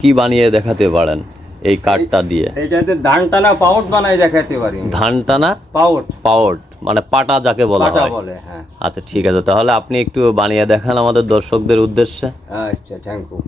কি বানিয়ে দেখাতে পারেন এই কাঠটা দিয়ে? এটাতে ধান টানা পাউট বানাই দেখাতে পারি। ধান টানা পাউট, পাওয়ার মানে পাটা যাকে বলা পাটা হয়। বলে, হ্যাঁ। আচ্ছা ঠিক আছে, তাহলে আপনি একটু বানিয়ে দেখান আমাদের দর্শকদের উদ্দেশ্যে। আচ্ছা, থ্যাংক ইউ।